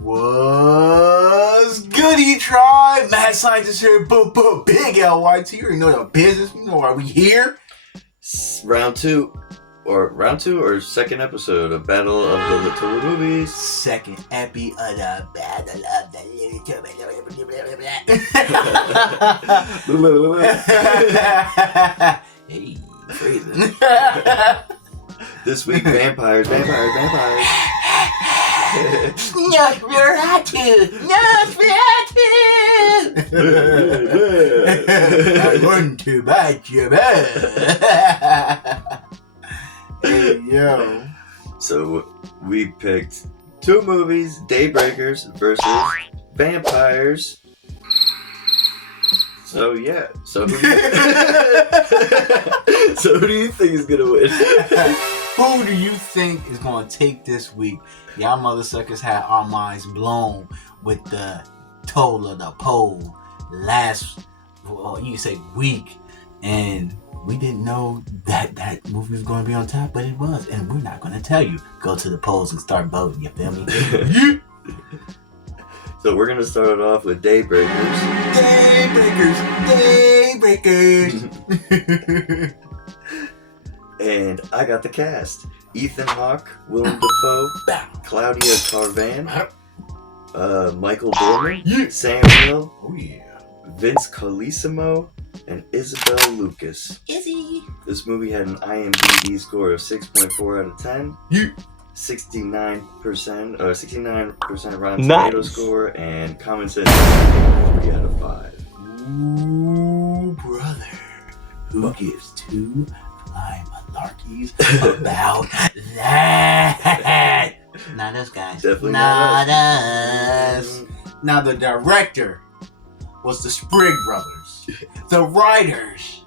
What's goody, tribe? Mad Scientist here, big LYT. You already know the business. You know why we here. Round two or second episode of Battle of the LYTOBER movies. Second epi of the Battle of the Hey, phrasing. This week, vampires. Nosferatu! I want to bite your butt. Hey, yo. So, we picked two movies, Daybreakers versus Vampires. So, yeah. So who do you think is going to win? Who do you think is going to take this week? Y'all motherfuckers had our minds blown with the toll of the poll last, you say week, and we didn't know that movie was going to be on top, but it was, and we're not going to tell you. Go to the polls and start voting, you feel me? So we're going to start it off with Daybreakers. Daybreakers. And I got the cast. Ethan Hawke, Willem Dafoe, Claudia Carvan, Michael Dorman, Sam Neill, Vince Colosimo, and Isabel Lucas. Izzy. This movie had an IMDb score of 6.4 out of 10. 69% Rotten Tomato score, and Common Sense 3 out of 5. Ooh, brother. Who gives two flying malarkeys about that? Not us, guys. Definitely not us. Now, the director was the Sprigg brothers. The writers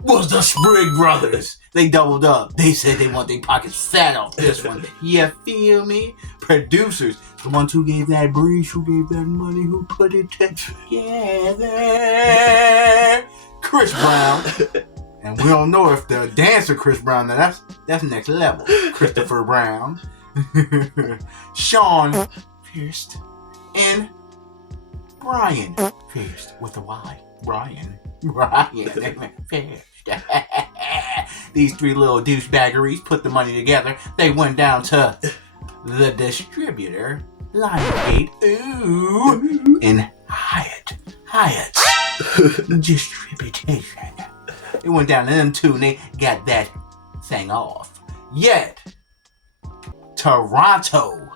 was the Sprigg brothers. They doubled up. They said they want their pockets fat off this one. You feel me? Producers, the ones who gave that breeze, who gave that money, who put it together. Chris Brown. And we don't know if the dancer Chris Brown, now that's next level. Christopher Brown. Sean Fierst. And Brian Fierst with a Y. Brian Fierst. These three little douchebaggeries put the money together. They went down to the distributor, Lionsgate, and Hyatt's distribution. They went down to them two and they got that thing off. Yet, Toronto,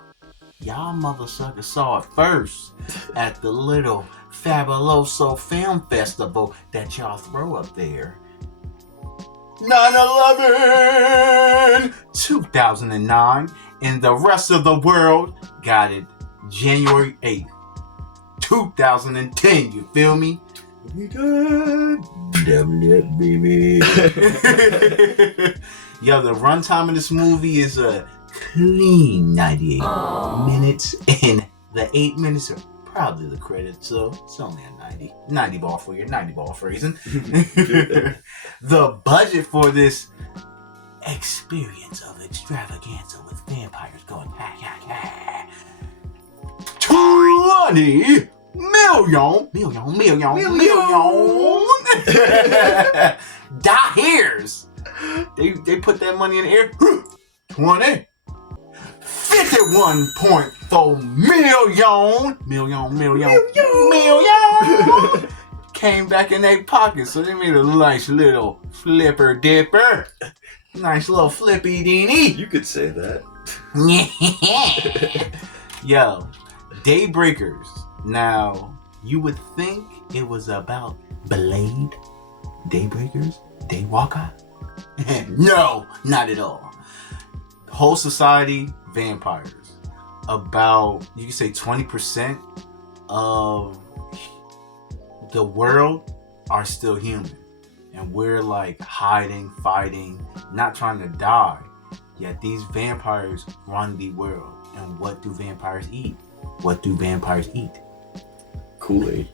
y'all motherfuckers saw it first at the little Fabuloso Film Festival that y'all throw up there. 9/11, 2009, and the rest of the world got it January 8th, 2010. You feel me? We got baby. Yo, the runtime of this movie is a clean 98 minutes, and the 8 minutes are probably the credits, so it's only a 90 ball for your 90 ball phrasing. The budget for this experience of extravaganza with vampires going 20 million dollars. They put that money in the air. 51.4 million came back in their pockets, so they made a nice little flipper dipper, nice little flippy deenie. You could say that. Yo, Daybreakers. Now, you would think it was about Blade, Daybreakers, Daywalker. No, not at all. Whole society, vampires. About, you can say 20% of the world are still human. And we're like hiding, fighting, not trying to die. Yet these vampires run the world. And what do vampires eat? What do vampires eat? Kool-Aid.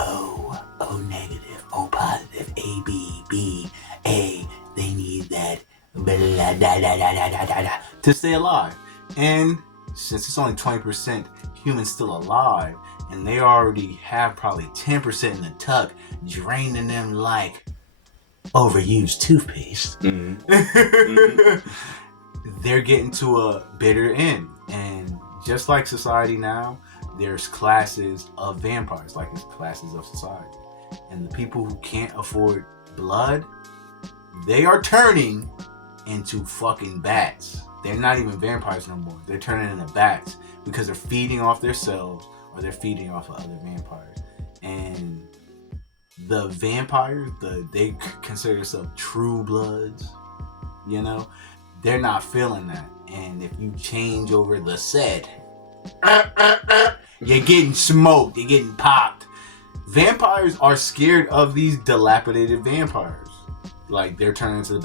O negative, O positive, A, B, B, A. They need that to stay alive. And since it's only 20% humans still alive, and they already have probably 10% in the tuck, draining them like overused toothpaste, they're getting to a bitter end. And just like society now, there's classes of vampires, like it's classes of society. And the people who can't afford blood, they are turning into fucking bats. They're not even vampires no more. They're turning into bats because they're feeding off their cells or they're feeding off of other vampires. And the vampires, they consider themselves true bloods, you know? They're not feeling that. And if you change over the set, you're getting smoked, you're getting popped. Vampires are scared of these dilapidated vampires. Like, they're turning into the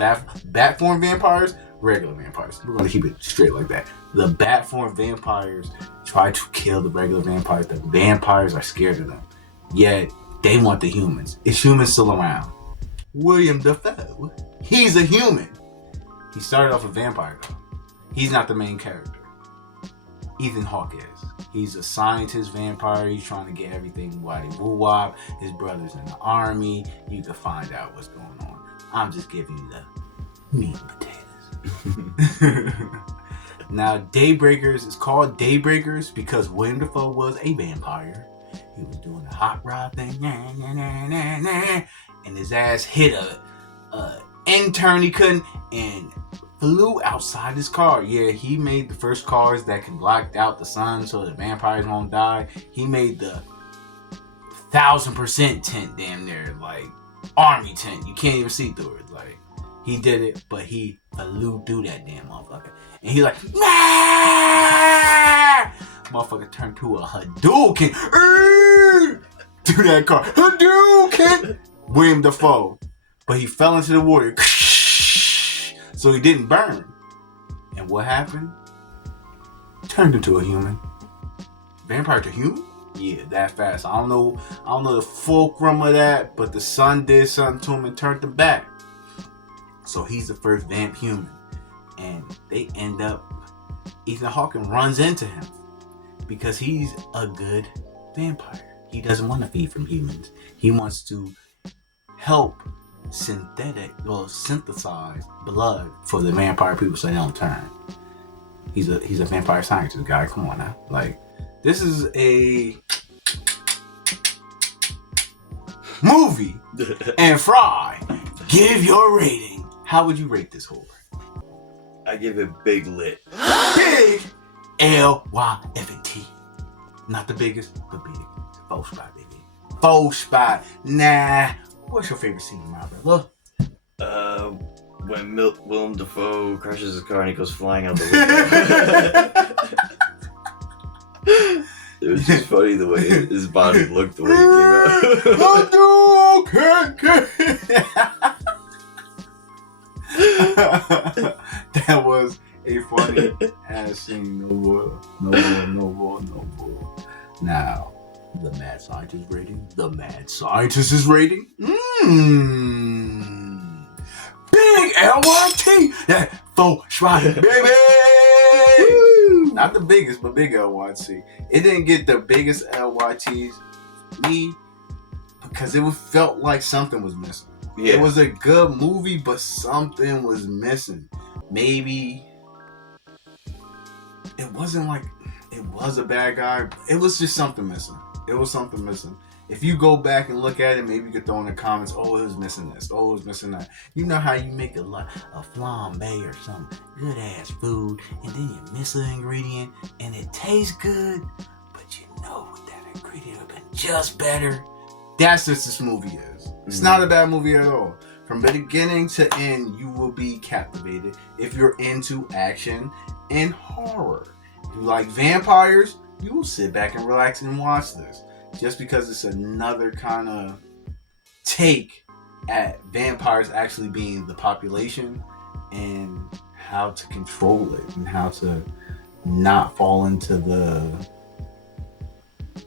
bat form vampires, regular vampires. We're going to keep it straight like that. The bat form vampires try to kill the regular vampires. The vampires are scared of them. Yet, they want the humans. Is humans still around? William Dafoe, he's a human. He started off a vampire, though. He's not the main character. Ethan Hawke is. He's a scientist vampire. He's trying to get everything waddy woo wop. His brother's in the army. You can find out what's going on. I'm just giving you the meat and potatoes. Now, Daybreakers is called Daybreakers because William Dafoe was a vampire. He was doing the hot rod thing, and his ass hit a intern he couldn't, and flew outside his car. Yeah, he made the first cars that can block out the sun so the vampires won't die. He made the 1000% tent, damn near, like army tent. You can't even see through it. Like, he did it, but he flew through that damn motherfucker. And he like, nah! Motherfucker turned to a Hadouken. To that car. Hadouken! William Dafoe. But he fell into the water. So he didn't burn. And what happened? Turned into a human. Vampire to human? Yeah, that fast. I don't know the fulcrum of that, but the sun did something to him and turned him back. So he's the first vamp human. And they end up, Ethan Hawke runs into him because he's a good vampire. He doesn't want to feed from humans. He wants to help synthesize blood for the vampire people so they don't turn. He's a vampire scientist guy. Come on now. Like, this is a movie. And Fry, give your rating. How would you rate this horror? I give it big lit. Big LYT. Not the biggest, but big. Full spot, baby. Full spot. Nah. What's your favorite scene, my brother? When Willem Dafoe crashes his car and he goes flying out the window. It was just funny the way his body looked the way it came out. That was a funny ass scene. No more. Now, the Mad Scientist rating. The Mad Scientist's rating. Big LYT. That full spot, baby. Not the biggest, but big LYT. It didn't get the biggest LYTs me because it felt like something was missing. Yeah. It was a good movie, but something was missing. Maybe it wasn't like it was a bad guy. It was just something missing. It was something missing. If you go back and look at it, maybe you could throw in the comments, oh, it was missing this. Oh, it was missing that. You know how you make a flambe or some good ass food, and then you miss an ingredient, and it tastes good, but you know that ingredient would have been just better. That's what this movie is. It's not a bad movie at all. From beginning to end, you will be captivated if you're into action and horror. If you like vampires, you will sit back and relax and watch this. Just because it's another kind of take at vampires actually being the population and how to control it and how to not fall into the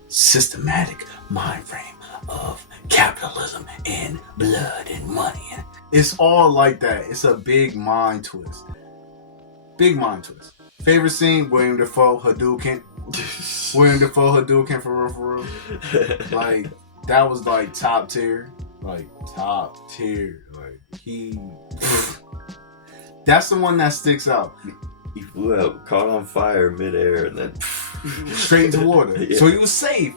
systematic mind frame of capitalism and blood and money. It's all like that. It's a big mind twist. Big mind twist. Favorite scene, William Dafoe, Hadouken. William Dafoe, Hadouken, for real. Like, that was like top tier. Like, top tier. Like, that's the one that sticks out. He flew out, caught on fire midair, and then straight into water. Yeah. So he was safe.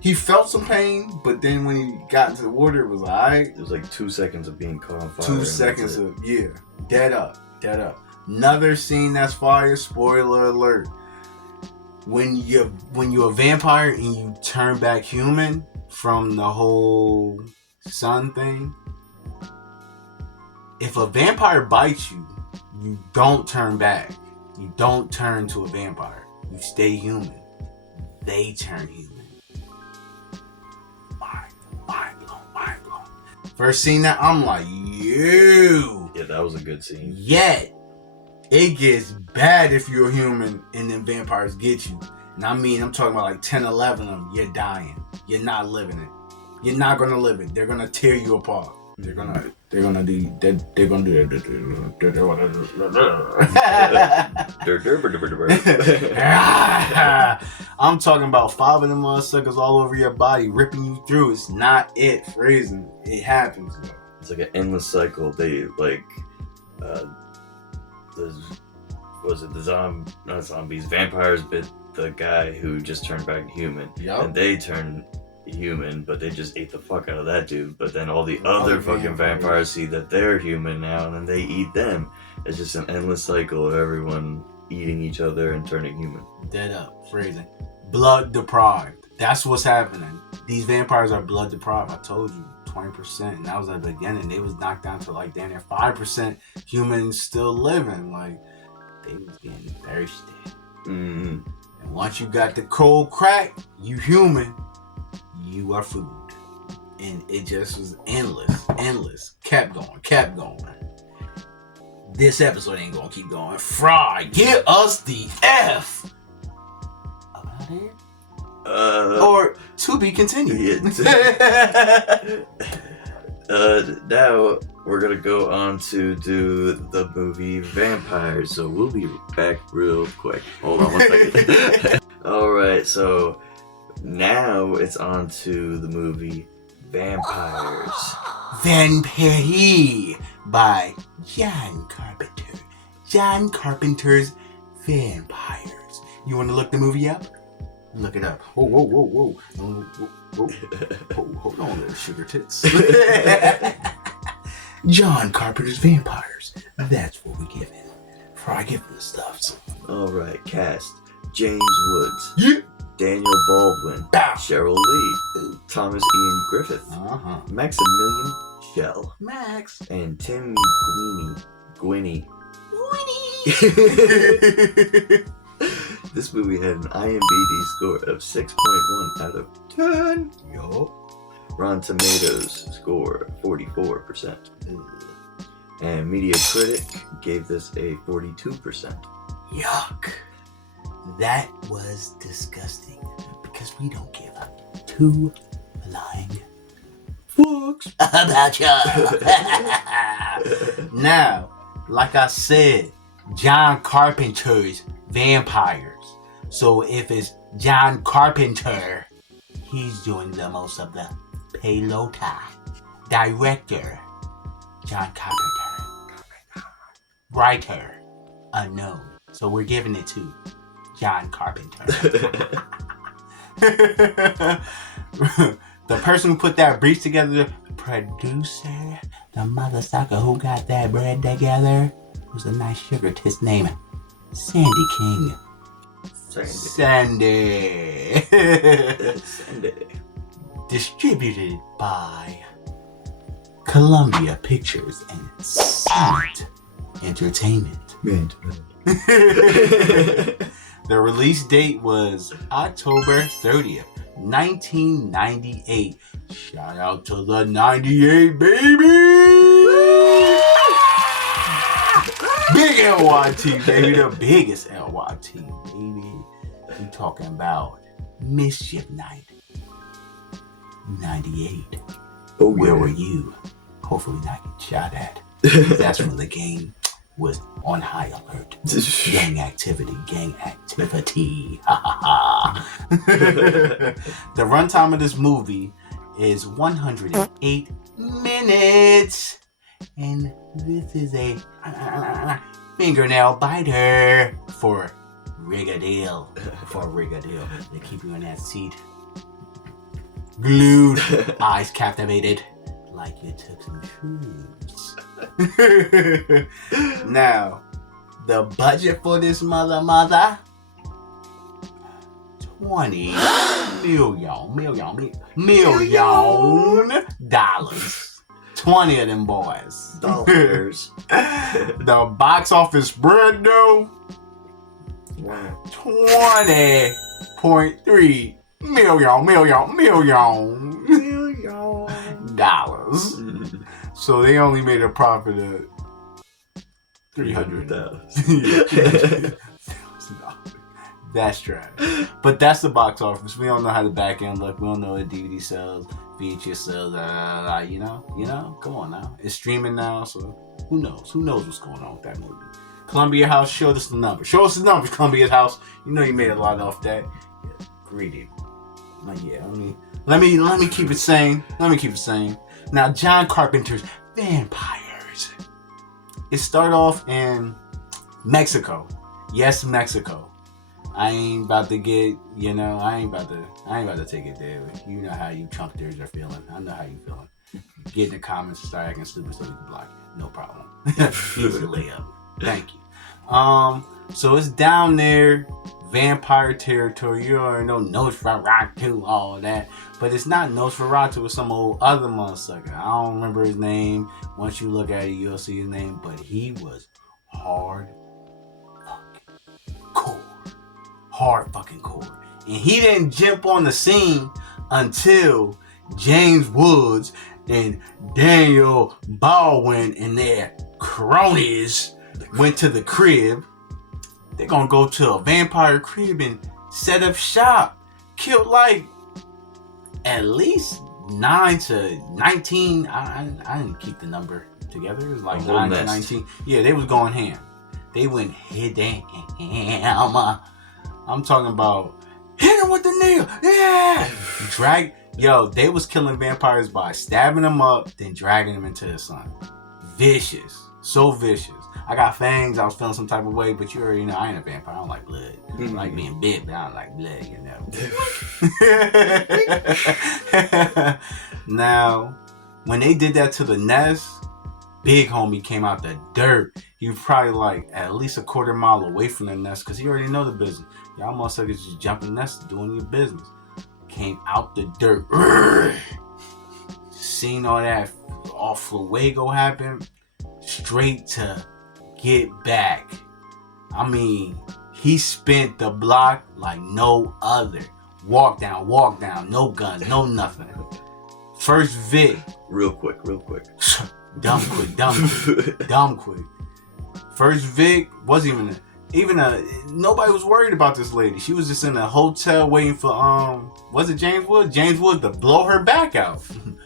He felt some pain, but then when he got into the water, it was alright. It was like 2 seconds of being caught on fire. 2 seconds of dead up. Another scene that's fire. Spoiler alert. When you're a vampire and you turn back human from the whole sun thing, if a vampire bites you, you don't turn back. You don't turn to a vampire. You stay human. They turn human. Mind blown. First scene that I'm like, you. Yeah, that was a good scene. Yet, it gets bad if you're a human and then vampires get you. And I'm talking about like 10, 11 of them. You're dying. You're not living it. You're not gonna live it. They're gonna tear you apart. They're gonna do I'm talking about 5 of them motherfuckers all over your body, ripping you through. It's not it freezing. It happens, though. It's like an endless cycle. They like not zombies, vampires bit the guy who just turned back human. Yep. And they turn human, but they just ate the fuck out of that dude. But then all the other fucking vampires see that they're human now, and then they eat them. It's just an endless cycle of everyone eating each other and turning human. Dead up, freezing. Blood deprived. That's what's happening. These vampires are blood deprived. I told you, 20%. And that was at the beginning. They was knocked down to like damn near 5% humans still living. Like, they was getting thirsty. Mm-hmm. And once you got the cold crack, you human. You are food. And it just was endless. Kept going. This episode ain't gonna keep going. Fry, get us the F about it. Or to be continued. Now we're gonna go on to do the movie Vampires. So we'll be back real quick. Hold on one second. Alright, so now it's on to the movie Vampires. Vampire by John Carpenter. John Carpenter's Vampires. You want to look the movie up? Look it up. Whoa. Hold on, little sugar tits. John Carpenter's Vampires. That's what we give him. Before I give him the stuffs. Alright, cast. James Woods. Yeah. Daniel Baldwin. Cheryl Lee. Thomas Ian Griffith. Maximilian Schell. Max. And Tim Gwynny. This movie had an IMDb score of 6.1 out of 10. Yup. Rotten Tomatoes score 44%. And Media Critic gave this a 42%. Yuck. That was disgusting because we don't give up 2 flying fucks about ya. Now, like I said, John Carpenter's Vampires. So if it's John Carpenter, he's doing the most of the pelota. Director, John Carpenter. Writer, unknown. So we're giving it to John Carpenter. The person who put that brief together, the producer, the mother sucker who got that bread together, was a nice sugar tits name, Sandy King. Sandy. Distributed by Columbia Pictures and Summit Entertainment. The release date was October 30th, 1998. Shout out to the 98, baby! Big LYT, baby. The biggest LYT, baby. We talking about Mischief Night 98. Oh, Where were you? Hopefully not get shot at. That's from the game was on high alert. Gang activity. Ha ha ha. The runtime of this movie is 108 minutes. And this is a fingernail biter for Rigadale. They keep you in that seat. Glued. Eyes captivated. Like you took some shrooms. Now, the budget for this mother $20 million dollars. 20 of them boys. Dollars. The box office spread though. Wow. $20.3 million dollars. So they only made a profit of $300,000. That's trash. But that's the box office. We don't know how the back end look. We don't know what DVD sales, VHS sales, you know. Come on now. It's streaming now, so who knows? Who knows what's going on with that movie? Columbia House, show us the numbers. Show us the numbers, Columbia House. You know you made a lot off that. Yeah, greedy. Yeah, let me keep it sane. Now, John Carpenter's Vampires. It started off in Mexico. Yes, Mexico. I ain't about to get, I ain't about to take it there. You know how you Trumpsters are feeling. I know how you feeling. Get in the comments and start acting stupid so we can block you. No problem. Easy layup. Thank you. So it's down there, vampire territory. You already know Nosferatu, all that. But it's not Nosferatu, it's some old other motherfucker. I don't remember his name. Once you look at it, you'll see his name. But he was hard fucking core. And he didn't jump on the scene until James Woods and Daniel Baldwin and their cronies went to the crib. They're gonna go to a vampire crib and set up shop. Killed like at least 9 to 19. I didn't keep the number together. It was like 9 to 19. Yeah, they was going ham. They went ham. I'm talking about hit him with the nail. Yeah. They was killing vampires by stabbing them up, then dragging them into the sun. Vicious. So vicious. I got fangs. I was feeling some type of way, but you already know I ain't a vampire. I don't like blood. I like being bit, but I don't like blood, Now, when they did that to the nest, big homie came out the dirt. He was probably like at least a quarter mile away from the nest because he already know the business. Y'all motherfuckers just jumping nests doing your business. Came out the dirt. Seen all that off Fuego happen. Straight to get back. I mean, he spent the block like no other. Walk down, no guns, no nothing. First Vic. Real quick. Dumb quick. First Vic wasn't even nobody was worried about this lady. She was just in a hotel waiting for was it James Wood? James Wood to blow her back out.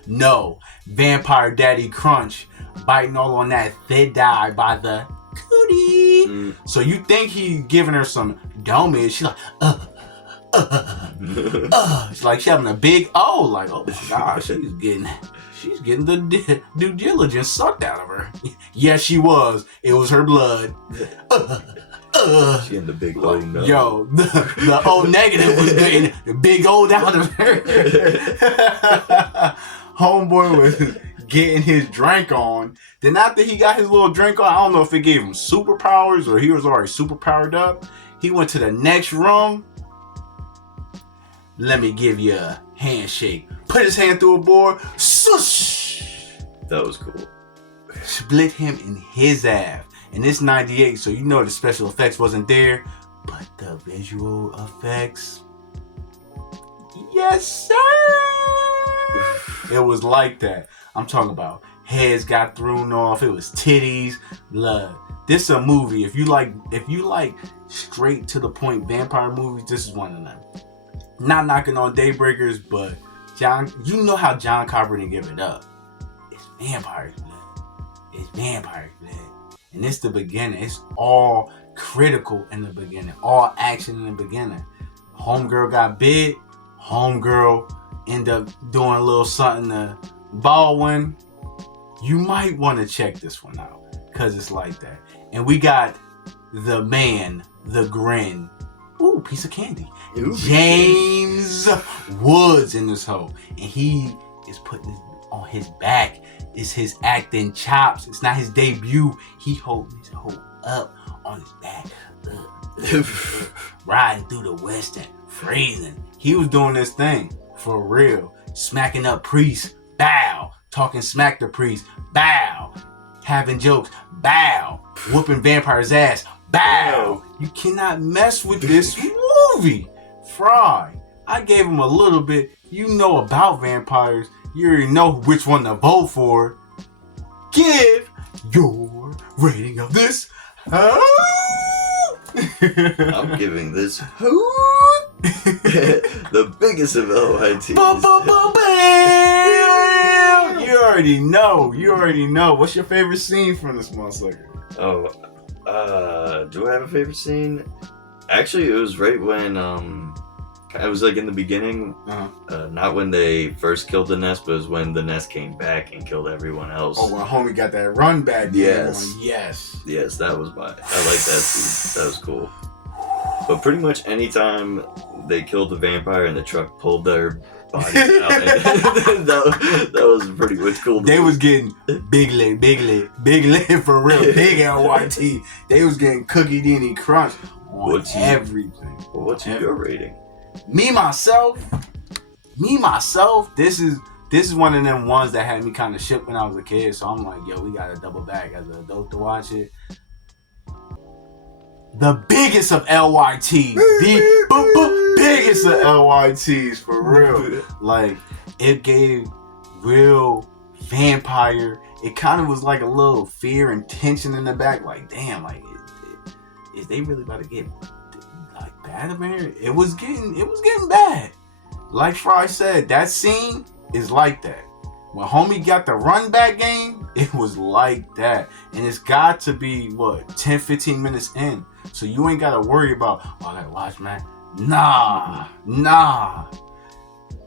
No. Vampire Daddy Crunch biting all on that third eye by the cootie. So you think he giving her some domage. She's like, She's like, she having a big like, oh my God, she's getting the due diligence sucked out of her. Yes, she was. It was her blood. She in the big O no. Yo, the O negative was getting the big O out of her. Homeboy was getting his drink on. Then after he got his little drink on, I don't know if it gave him superpowers or he was already super powered up. He went to the next room. Let me give you a handshake. Put his hand through a board. Swoosh! That was cool. Split him in his ass. And it's 98, so you know the special effects wasn't there. But the visual effects, yes, sir! It was like that. I'm talking about heads got thrown off. It was titties, blood. This is a movie. If you like straight to the point vampire movies, this is one of them. Not knocking on Daybreakers, but you know how John Carpenter give it up. It's vampires, blood. And it's the beginning. It's all critical in the beginning. All action in the beginning. Homegirl got bit. Homegirl end up doing a little something to Baldwin. You might want to check this one out because it's like that. And we got the man, the grin. Ooh, piece of candy. Ooh, James Woods in this hoe. And he is putting this on his back. It's his acting chops. It's not his debut. He holding his hoe up on his back. Riding through the western, freezing. He was doing this thing for real. Smacking up priests. Bow. Talking smack to priests. Bow. Having jokes. Bow. Whooping vampires' ass. Bow. You cannot mess with this movie. Fry. I gave him a little bit. You know about vampires. You already know which one to vote for. Give your rating of this. I'm giving this the biggest of LYTs. You already know. You already know. What's your favorite scene from this motherfucker? Oh, do I have a favorite scene? Actually, it was right when I was like in the beginning. Not when they first killed the nest, but it was when the nest came back and killed everyone else. Oh, when homie got that run back. Yes. Yes, that was I like that scene. That was cool. But pretty much anytime they killed the vampire and the truck pulled their bodies out, that was pretty much cool. They was getting big leg for real, big LYT. They was getting cookie deeny crunch on everything. What's your rating? Me myself. This is one of them ones that had me kind of shook when I was a kid. So I'm like, yo, we gotta double back as an adult to watch it. The biggest of LYTs. The biggest of LYTs, for real. Like, it gave real vampire. It kind of was like a little fear and tension in the back. Like, damn, like, is they really about to get like bad up in here? It was getting bad. Like Fry said, that scene is like that. When homie got the run back game, it was like that. And it's got to be, 10-15 minutes in. So you ain't got to worry about, I got to watch, man. Nah.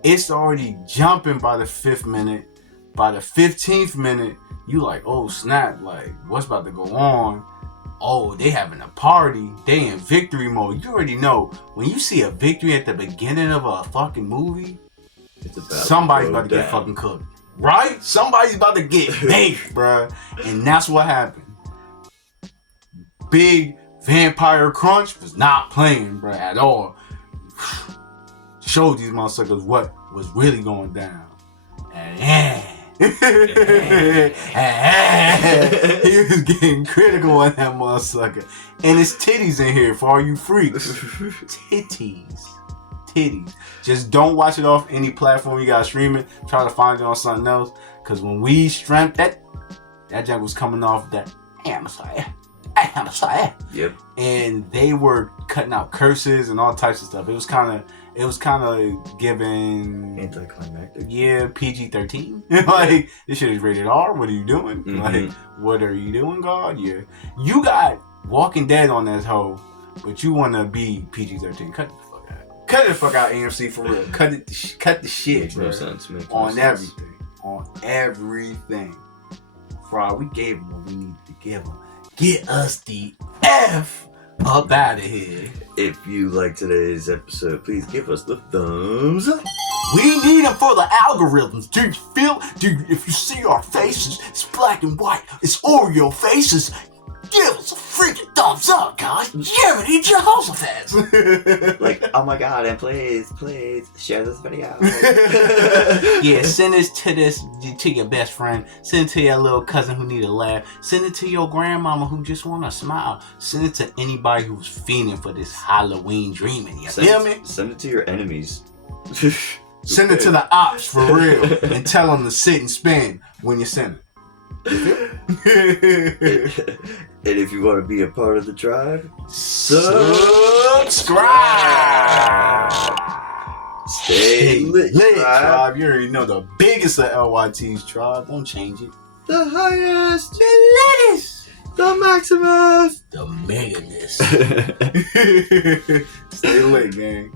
It's already jumping by the 5th minute. By the 15th minute, you like, oh, snap. Like, what's about to go on? Oh, they having a party. They in victory mode. You already know. When you see a victory at the beginning of a fucking movie, somebody's about to get fucking cooked. Right? Somebody's about to get baked, bruh. And that's what happened. Big Vampire Crunch was not playing, bruh, at all. Showed these motherfuckers what was really going down. He was getting critical on that motherfucker. And it's titties in here for all you freaks. Titties. Just don't watch it off any platform you gotta stream it. Try to find it on something else. Cause when we streamed that junk was coming off that Amazon. Yep. And they were cutting out curses and all types of stuff. It was kind of giving anticlimactic. Yeah, PG-13. Like, this shit is rated R. What are you doing? Mm-hmm. Like, what are you doing, God? Yeah. You got Walking Dead on that hoe, but you want to be PG-13. Cut the fuck out, AMC, for real. Cut the shit, Makes bro. No sense. On everything. Fry, we gave them what we needed to give them. Get us the F up out of here. If you like today's episode, please give us the thumbs up. We need them for the algorithms. Do you feel? If you see our faces, it's black and white. It's Oreo faces. Give us a freaking thumbs up, guys. Jiminy Jehoshaphat. Like, oh my god, and please share this video. Yeah, send this to your best friend. Send it to your little cousin who need a laugh. Send it to your grandmama who just want to smile. Send it to anybody who's feeling for this Halloween dreaming. You feel me? Send it to your enemies. Send it to the ops for real, and tell them to sit and spin when you send it. And if you want to be a part of the tribe, subscribe. Stay lit, tribe. You already know the biggest of LYT's tribe. Don't change it. The highest. The latest. The Maximus! The Meganess. Stay lit, gang.